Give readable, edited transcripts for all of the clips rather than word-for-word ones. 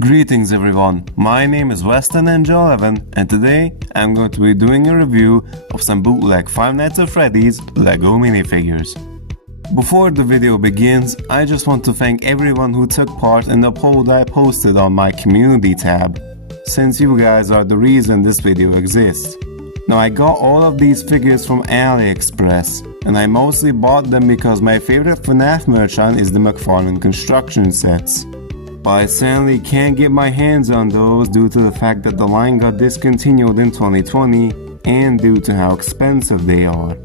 Greetings everyone, my name is Weston Ninja 11 and today I'm going to be doing a review of some bootleg Five Nights at Freddy's LEGO minifigures. Before the video begins, I just want to thank everyone who took part in the poll that I posted on my community tab, since you guys are the reason this video exists. Now I got all of these figures from AliExpress, and I mostly bought them because my favorite Fnaf merchant is the Mcfarlane construction sets. But I sadly can't get my hands on those due to the fact that the line got discontinued in 2020 and due to how expensive they are.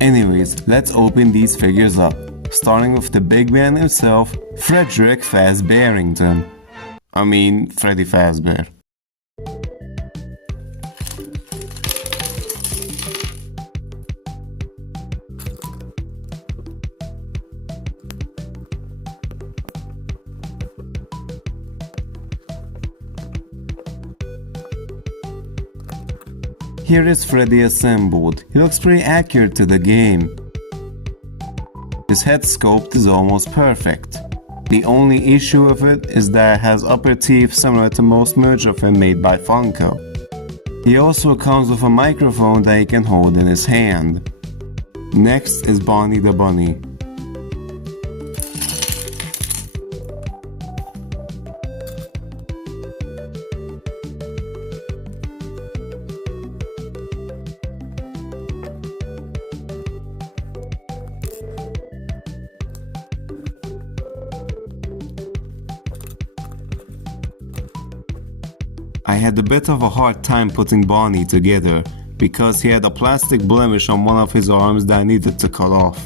Anyways, let's open these figures up, starting with the big man himself, Freddy Fazbear. Freddy Fazbear. Here is Freddy assembled. He looks pretty accurate to the game. His head sculpt is almost perfect. The only issue with it is that it has upper teeth similar to most merch of him made by Funko. He also comes with a microphone that he can hold in his hand. Next is Bonnie the Bunny. I had a bit of a hard time putting Bonnie together because he had a plastic blemish on one of his arms that I needed to cut off.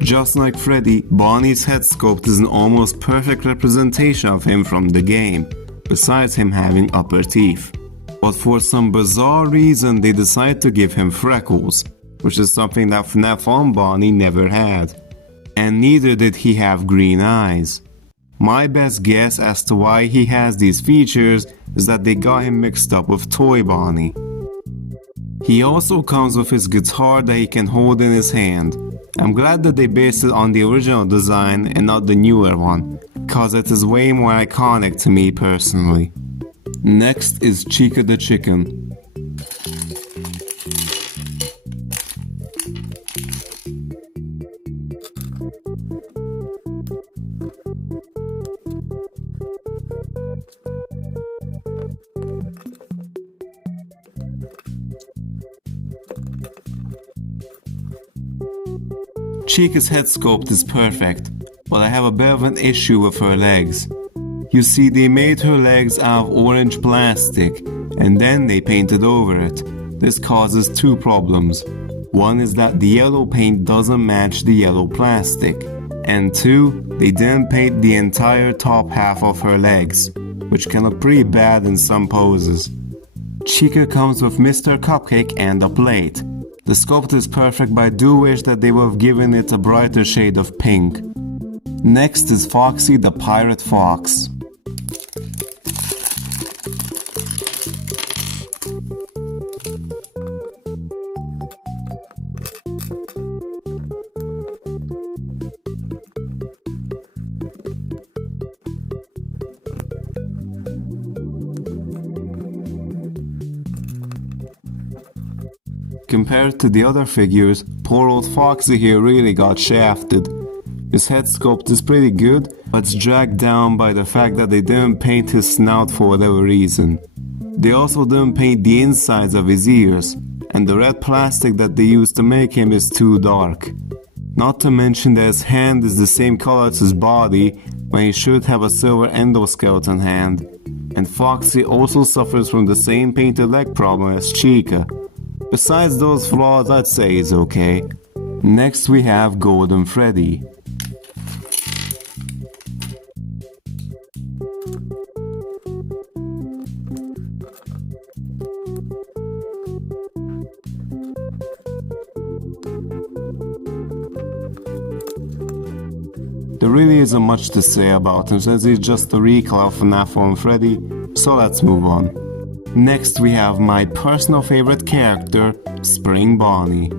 Just like Freddy, Bonnie's head sculpt is an almost perfect representation of him from the game, besides him having upper teeth. But for some bizarre reason they decided to give him freckles, which is something that Fnaf on Bonnie never had. And neither did he have green eyes. My best guess as to why he has these features is that they got him mixed up with Toy Bonnie. He also comes with his guitar that he can hold in his hand. I'm glad that they based it on the original design and not the newer one, cause it is way more iconic to me personally. Next is Chica the Chicken. Chica's head sculpt is perfect, but I have a bit of an issue with her legs. You see, they made her legs out of orange plastic and then they painted over it. This causes two problems. One is that the yellow paint doesn't match the yellow plastic, and two, they didn't paint the entire top half of her legs, which can look pretty bad in some poses. Chica comes with Mr. Cupcake and a plate. The sculpt is perfect, but I do wish that they would have given it a brighter shade of pink. Next is Foxy the Pirate Fox. Compared to the other figures, poor old Foxy here really got shafted. His head sculpt is pretty good, but it's dragged down by the fact that they didn't paint his snout for whatever reason. They also didn't paint the insides of his ears, and the red plastic that they used to make him is too dark. Not to mention that his hand is the same color as his body, when he should have a silver endoskeleton hand. And Foxy also suffers from the same painted leg problem as Chica. Besides those flaws, I'd say he's okay. Next we have Golden Freddy. There really isn't much to say about him since he's just a recall of Fnaf on Freddy, so let's move on. Next we have my personal favorite character, Spring Bonnie.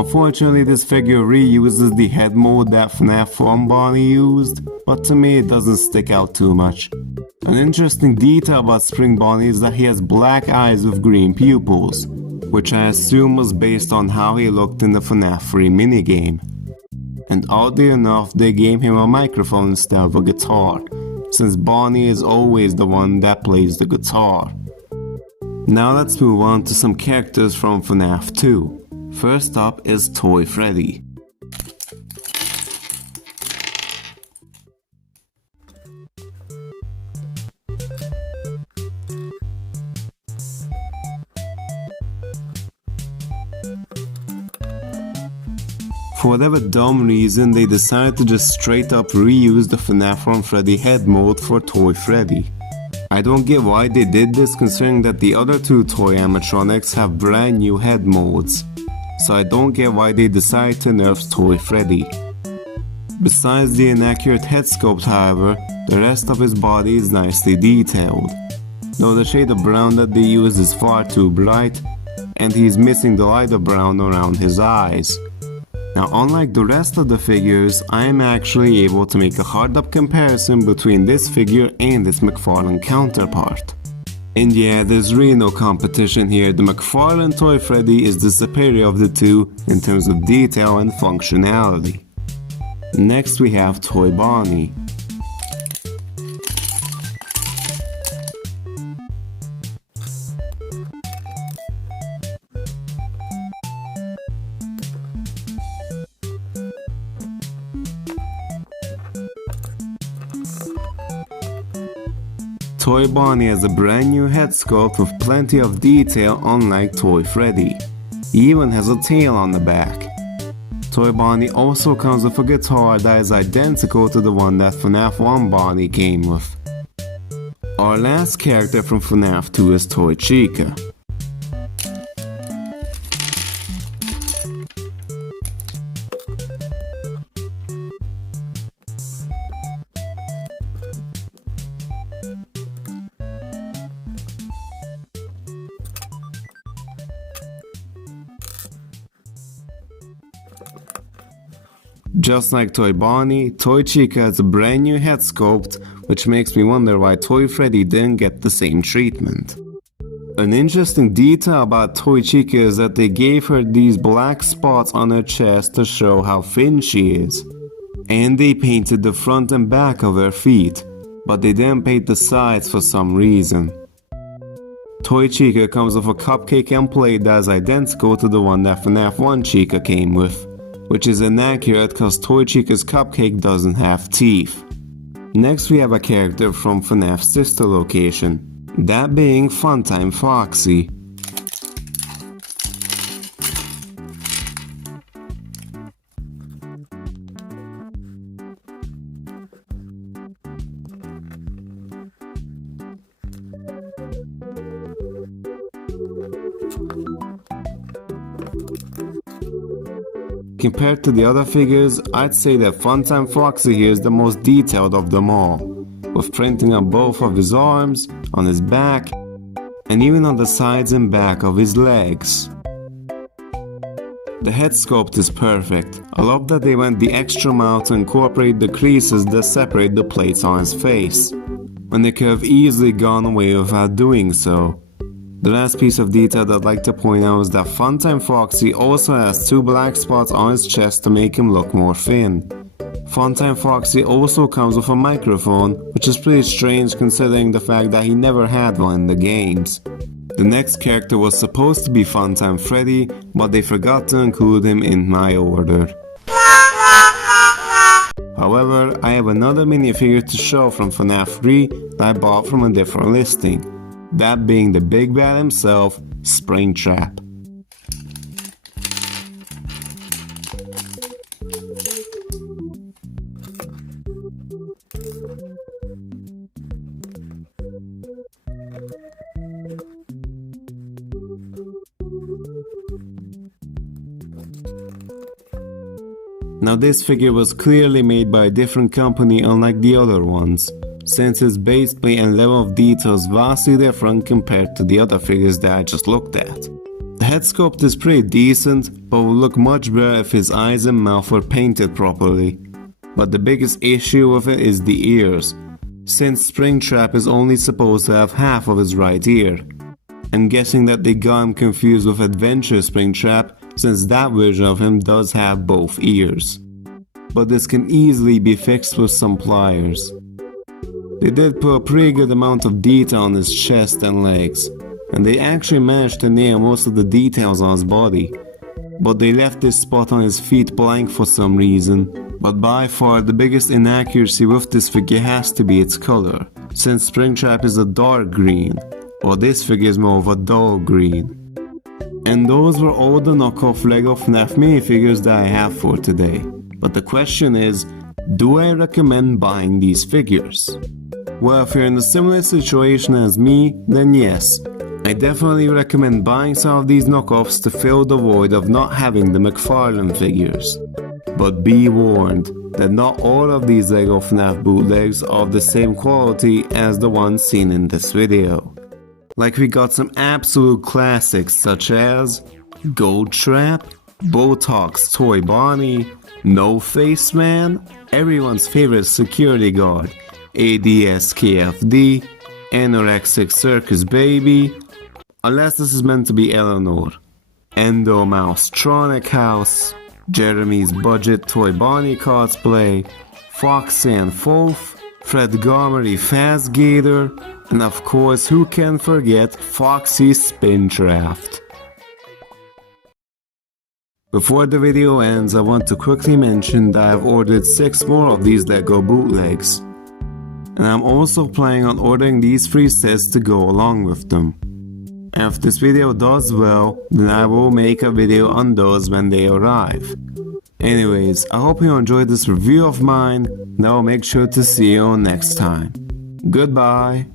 Unfortunately, this figure reuses the head mold that Fnaf 1 Bonnie used, but to me it doesn't stick out too much. An interesting detail about Spring Bonnie is that he has black eyes with green pupils, which I assume was based on how he looked in the Fnaf 3 minigame. And oddly enough, they gave him a microphone instead of a guitar, since Bonnie is always the one that plays the guitar. Now let's move on to some characters from Fnaf 2. First up is Toy Freddy. For whatever dumb reason, they decided to just straight up reuse the Fnaf 1 Freddy head mold for Toy Freddy. I don't get why they did this, considering that the other two toy animatronics have brand new head molds. So I don't get why they decided to nerf Toy Freddy. Besides the inaccurate head sculpt, however, the rest of his body is nicely detailed. Though the shade of brown that they used is far too bright, and he is missing the lighter brown around his eyes. Now, unlike the rest of the figures, I am actually able to make a hard-up comparison between this figure and its Mcfarlane counterpart. And yeah, there's really no competition here. The Mcfarlane Toy Freddy is the superior of the two in terms of detail and functionality. Next we have Toy Bonnie. Toy Bonnie has a brand new head sculpt with plenty of detail, unlike Toy Freddy. He even has a tail on the back. Toy Bonnie also comes with a guitar that is identical to the one that Fnaf 1 Bonnie came with. Our last character from Fnaf 2 is Toy Chica. Just like Toy Bonnie, Toy Chica has a brand new head sculpt, which makes me wonder why Toy Freddy didn't get the same treatment. An interesting detail about Toy Chica is that they gave her these black spots on her chest to show how thin she is. And they painted the front and back of her feet, but they didn't paint the sides for some reason. Toy Chica comes with a cupcake and plate that is identical to the one that Fnaf 1 Chica came with, which is inaccurate because Toy Chica's cupcake doesn't have teeth. Next we have a character from Fnaf's sister location, that being Funtime Foxy. Compared to the other figures, I'd say that Funtime Foxy here is the most detailed of them all, with printing on both of his arms, on his back, and even on the sides and back of his legs. The head sculpt is perfect. I love that they went the extra mile to incorporate the creases that separate the plates on his face, when they could have easily gone away without doing so. The last piece of detail that I'd like to point out is that Funtime Foxy also has two black spots on his chest to make him look more thin. Funtime Foxy also comes with a microphone, which is pretty strange considering the fact that he never had one in the games. The next character was supposed to be Funtime Freddy, but they forgot to include him in my order. However, I have another minifigure to show from Fnaf 3 that I bought from a different listing. That being the big bad himself, Springtrap. Now this figure was clearly made by a different company unlike the other ones, since its base plate and level of detail is vastly different compared to the other figures that I just looked at. The head sculpt is pretty decent, but would look much better if his eyes and mouth were painted properly. But the biggest issue with it is the ears, since Springtrap is only supposed to have half of his right ear. I'm guessing that they got him confused with Adventure Springtrap, since that version of him does have both ears. But this can easily be fixed with some pliers. They did put a pretty good amount of detail on his chest and legs, and they actually managed to nail most of the details on his body. But they left this spot on his feet blank for some reason. But by far the biggest inaccuracy with this figure has to be its color, since Springtrap is a dark green, while this figure is more of a dull green. And those were all the knockoff LEGO Fnaf minifigures that I have for today. But the question is, do I recommend buying these figures? Well, if you're in a similar situation as me, then yes. I definitely recommend buying some of these knockoffs to fill the void of not having the Mcfarlane figures. But be warned that not all of these LEGO Fnaf bootlegs are of the same quality as the ones seen in this video. Like we got some absolute classics such as Gold Trap, Botox Toy Bonnie, No Face Man, everyone's favorite security guard, ADSKFD, Anorexic Circus Baby, unless this is meant to be Eleanor, Endo Mousetronic House, Jeremy's Budget Toy Bonnie cosplay, Foxy and Fof, Fred Gomery Fazgator, and of course who can forget Foxy Springtrap. Before the video ends, I want to quickly mention that I've ordered 6 more of these LEGO bootlegs. And I'm also planning on ordering these free sets to go along with them. And if this video does well, then I will make a video on those when they arrive. Anyways, I hope you enjoyed this review of mine, and I will make sure to see you next time. Goodbye!